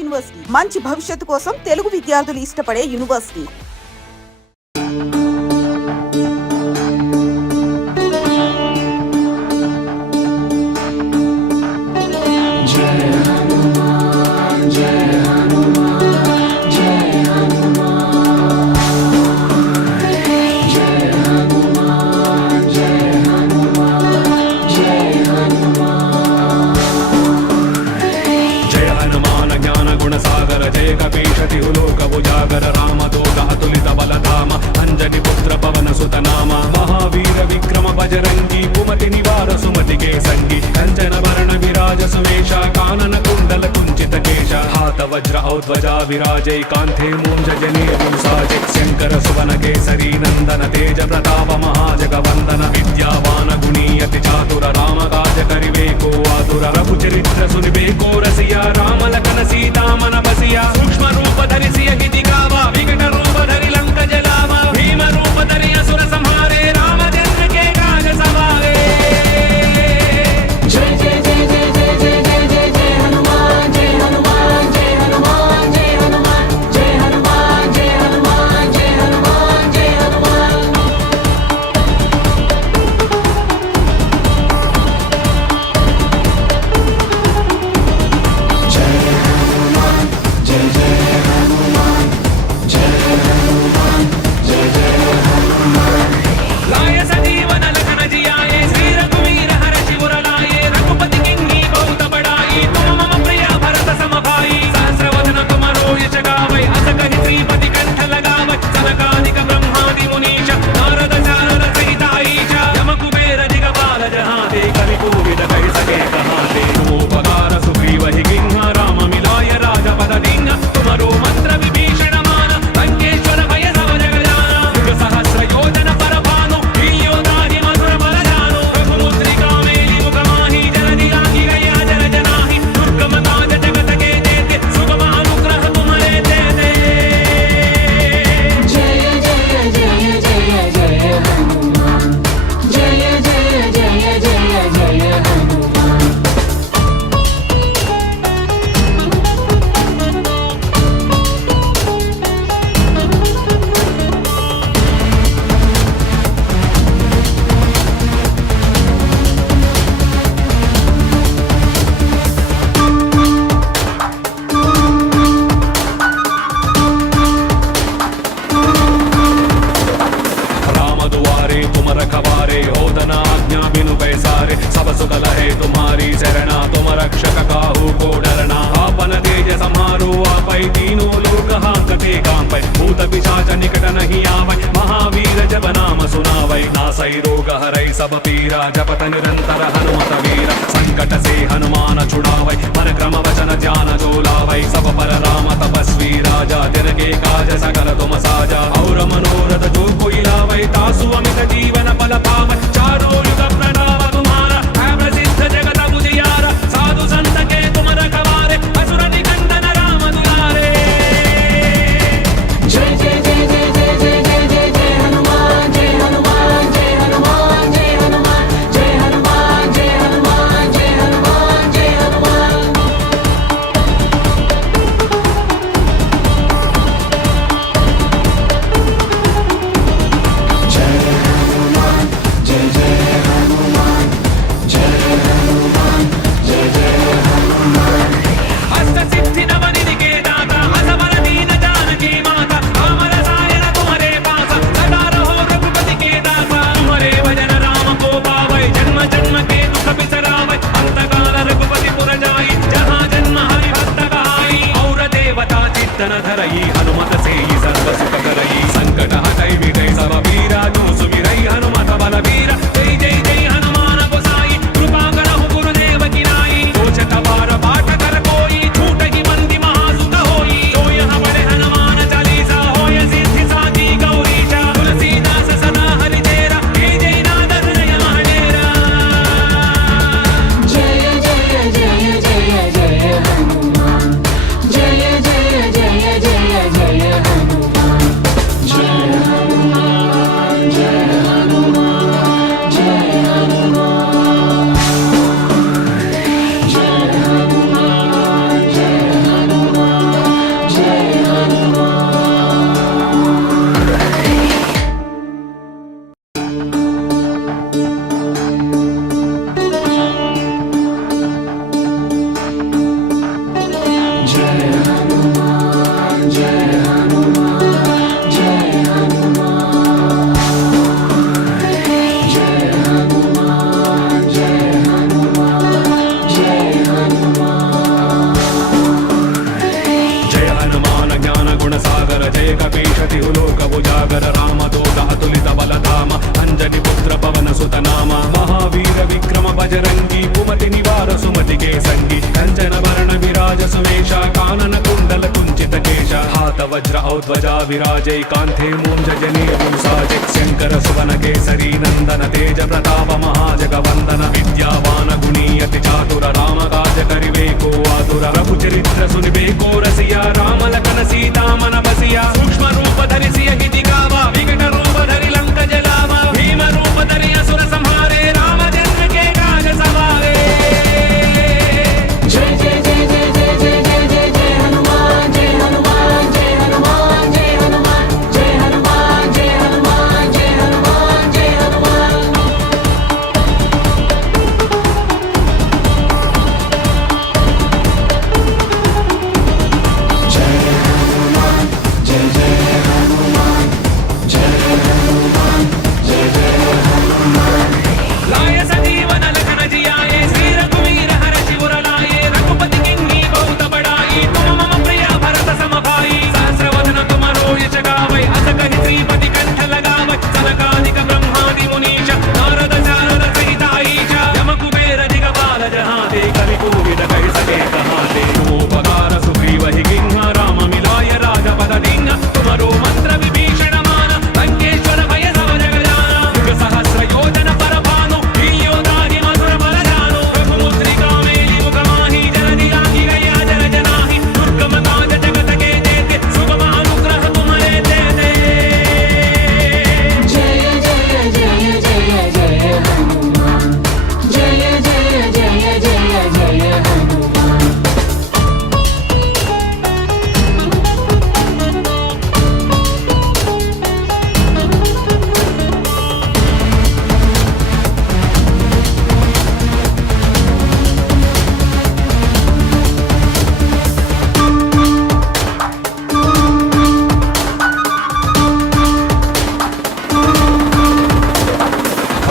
University మంచి భవిష్యత్తు కోసం తెలుగు విద్యార్థులు ఇష్టపడే యూనివర్సిటీ. बजरंगी कुमति निवार सुमति के संगी कंचन वर्ण विराज सुवेश कानन कुंडल कुंचित केश हाथ वज्र औध्वजा विराजै कांथे मूंज जनेऊ साजे शंकर सुवन केसरी नंदन तेज प्रताप महाजगवंदन विद्यावान गुणीयति चातुर राम काज करिवे को आतुर रघुचरित्र सुनिबे को रसिया राम लखन सीता मन बसिया सूक्ष्म रूप धरि सियहि दिखावा विकट रूप धरि लंक जलावा भीम रूप धरि असुर संहारे राम जन्म के काज सवारे जय जय जय जय जय जय जय जय जय हनुमान जय हनुमान जय हनुमान जय हनुमान जय हनुमान जय हनुमान जय हनुमान जय हनुमान जय हनुमान जय जय हनुमान जय हनुमान जय जय हनुमान लाय सजीवन लखन जियाए श्री रघुवीर हर शिवर लाए रघुपति किन्हीं बहुत बड़ाई तुम मम प्रिय भरत सम भाई सहस्र वदन तुम रोयच गावै अस कहि श्रीपति कंठ लगावै सनकादिक ब्रह्मादि मुनीश नारद शारद सहित ईश यम कुबेर दिगपाल जहाते कलि कोविद कहि सके कहाते उपकार सुग्रीवहि किन्ह राम मिलाय राजपद दीन्ह तुमरो मंत्र विभीषण मान लंकेश्वर भय सब जग जाना युग सहस्र योजन पर भानु लील्योदाहि मधुर बल जानु रघुमुद्रिका मेलि मुख माहि जलधि लांघि गया जल जनाहि दुर्गम काज जगत के जेते सुगम अनुग्रह तुम्हारे देते जय जय जय जय जय हनुमान जय जय जय जय जय हनुमान राम दुआरे तुम रखवारे होदन आज्ञा बिनु पैसारे सब सुख लहे तुम्हारी शरणा तुम रक्षक काहू को डरना आपन तेज समारो आपै तीनों लोक हांकते कांपै भूत पिशाच निकट नहीं आवै महावीर जब नाम सुनावै नासै रोग हरै सब पीरा जपत निरंतर हनुमत वीर संकट से हनुमान छुड़ावै परक्रम वचन ध्यान जो लावै सब पर राम तपस्वी राजा तिनके काज सकल तुम साजा और मनोरथ जो कोई लावै तासु अमित जीवन बल पावै चारों युग प्रणाम तुम्हारा है प्रसिद्ध जगत उजियारा साधु संत के तुम रखवारे असुर निकंदन राम दुलारे जय जय जय जय जय जय जय जय जय हनुमान जय हनुमान जय हनुमान जय हनुमान जय हनुमान जय हनुमान जय हनुमान जय हनुमान जय हनुमान सागर रामदूत अतुलित बलधाम अंजनी पुत्र पवन सुत नाम महावीर विक्रम बजरंगी कुमति निवार सुमति के संगी कंचन वरण विराज सुमेश कानन कुंडल कुंचित केश हाथ वज्र औध्वजा विराजै कांथे मूंज जनेऊ साजे शंकर सुवन केसरी नंदन तेज प्रताप महाजगवंदन विद्यावान गुणीयति चातुर राम काज करिवे को आतुर रघुचरित्र सुनिबे को रसिया राम लखन सीता मन बसिया सूक्ष्म रूप धरि सियहि दिखावा विकट रूप धरि लंक जलावा भीम रूप धरि असुर संहारे राम जन्म के काज सवारे जय जय जय जय जय जय जय जय जय हनुमान जय हनुमान जय हनुमान जय हनुमान जय हनुमान जय हनुमान जय हनुमान जय हनुमान लाय सजीवन लखन जियाए श्री रघुवीर हर शिवर लाए रघुपति किन्ही बहुत बड़ाई तुम मम प्रिय भरत सम भाई सहस्र वदन तुम रोयच गावै अस कहि श्रीपति कंठ लगावै सनकादिक ब्रह्मादि मुनीश नारद शारद सहित ईश यम कुबेर दिगपाल जहाते कवि कोविद कहि सके कहाते उपकार सुग्रीव हि किंह राम मिलाय राजपद दीन तुमरो मंत्र विभीषण मान लंकेश्वर भय सब जग जाना युग सहस्र योजन पर भानु लील्योदाहि मधुर बल जानो रघुमुद्रिका मेलि मुख माहि जन दिलाहि गया जन जनाहि दुर्गम काज जगत के जेते सुगम अनुग्रह तुम्हारे देते जय जय जय जय जय हनुमान जय जय जय जय जय हनुमान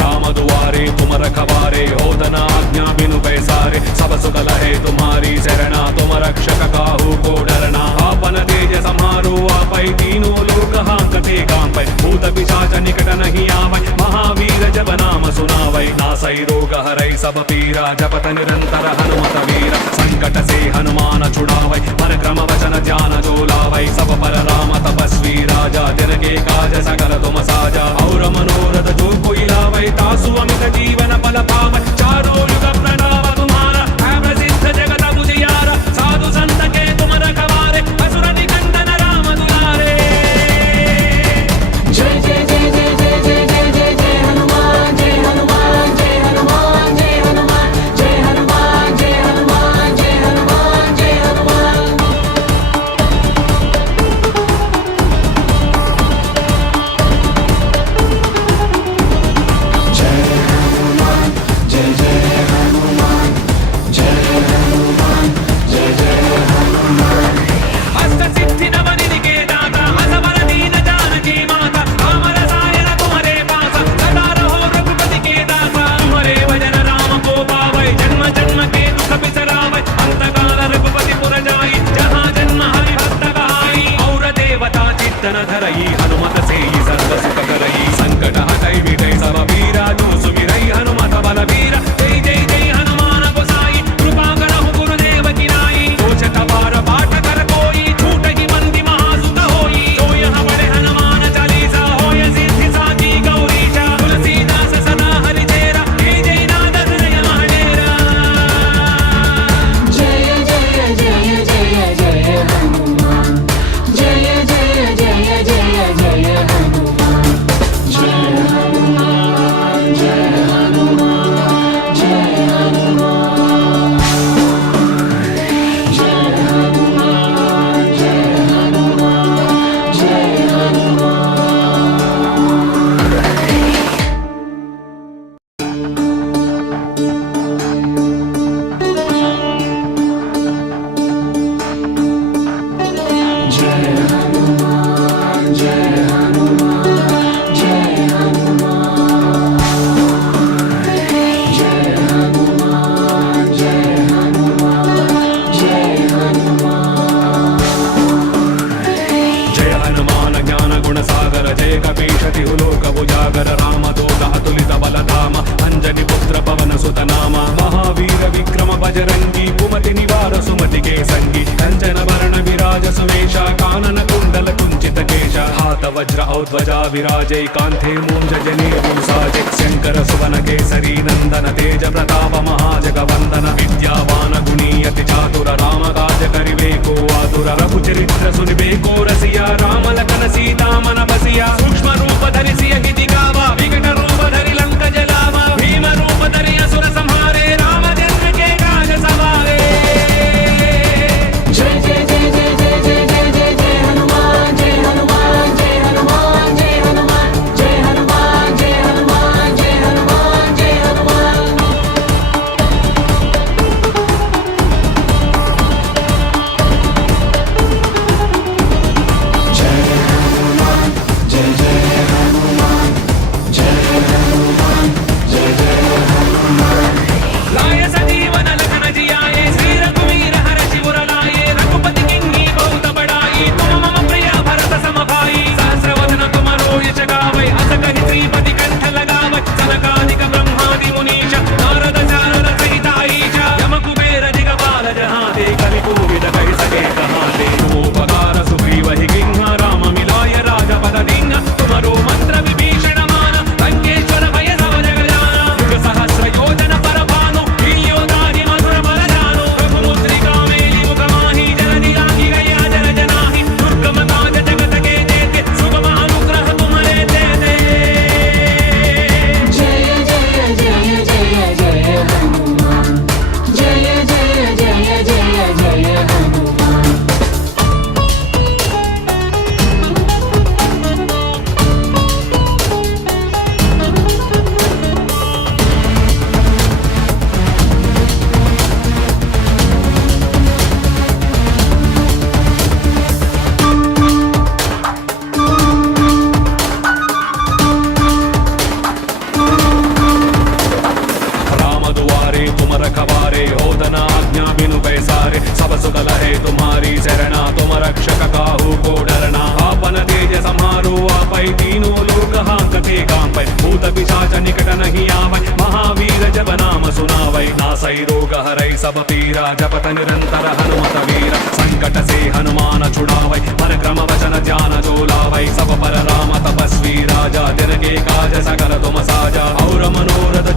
राम दुआरे तुम रखवारे होदन आज्ञा बिनु पैसारे सब सुख लहे तुम्हारी शरणा तुम रक्षक काहू को डरना आपन तेज समारो आपै तीनों लोक हांकते कांपै भूत पिशाच निकट नहीं आवै महावीर जब नाम सुनावै नासै रोग हरै सब पीरा जपत निरंतर हनुमत वीर संकट से हनुमान छुड़ावै परक्रम वचन ध्यान जो लावै सब पर राम तपस्वी राजा तिनके काज सकल तुम साजा और मनोरथ जो कोई लावै तासु अमित जीवन बल पावै चारों युग प्रणाम तुम्हारा है प्रसिद्ध जगत उजियारा साधु संत के तुम रखवारे असुर निकंदन राम दुलारे जय जय जय जय जय जय जय जय जय हनुमान जय हनुमान जय हनुमान जय हनुमान जय हनुमान जय हनुमान जय हनुमान जय हनुमान बजरंगी कुमति निवार सुमति के संगी कंचन वरण विराज सुमेश कानन कुंडल कुंचित केश हाथ वज्र औध्वजा विराजे कांथे मूंज जनेऊ साजे शंकर सुवन केसरी नंदन तेज प्रताप महाजगवंदन विद्यावान गुणीयति चातुर राम काज करिवे को आतुर रघुचरित्र सुनिबे को रसिया राम लखन सीता मन बसिया सूक्ष्म रूप धरि सियहि दिखावा विकट रूप धरि लंक जलावा भीम रूप धरि असुर संहारे रामचंद्र के काज सवारे जय जय जय जय जय जय जय जय जय हनुमान जय हनुमान जय हनुमान जय हनुमान जय हनुमान जय हनुमान जय हनुमान जय हनुमान लाय सजीवन लखन जियाए श्री रघुवीर हर्षि उर लाए रघुपति किन्हीं बहुत बड़ाई तुम मम प्रिय भरत सम भाई सहस्र वदन तुम रोयच गावै अस कहि श्रीपति कंठ लगावै सनकादिक ब्रह्मादि मुनीश नारद शारद सहित ईश यम कुबेर दिगपाल जहाते कलि कोविद कहि सके कहाते उपकार सुग्रीवहि किंह राम मिलाय राजपद दीन तुमरो मंत्र विभीषण मान लंकेश्वर भय सब जग जाना युग सहस्र योजन पर भानु लील्योदाहि मधुर बल जानो रघुमुद्रिका मेलि मुख माहि जलधि लांघि गया जल जनाहि दुर्गम काज जगत के जेते सुगम अनुग्रह तुम्हारे दे दे जय जय जय जय जय हनुमान जय जय जय जय जय हनुमान राम दुआरे तुम रखवारे होदन आज्ञा बिनु पैसारे सब सुख लहे तुम्हारी शरणा तुम रक्षक काहू को डरना आपन तेज समारो आपै तीनों लोक हांकते कांपै भूत पिशाच निकट नहीं आवै महावीर जब नाम सुनावै नासै रोग हरै सब पीरा जपत निरंतर हनुमत वीर संकट से हनुमान छुड़ावै परक्रम वचन ध्यान जो लावै सब पर राम तपस्वी राजा दिन के काज सकल तुम साजा और मनोरथ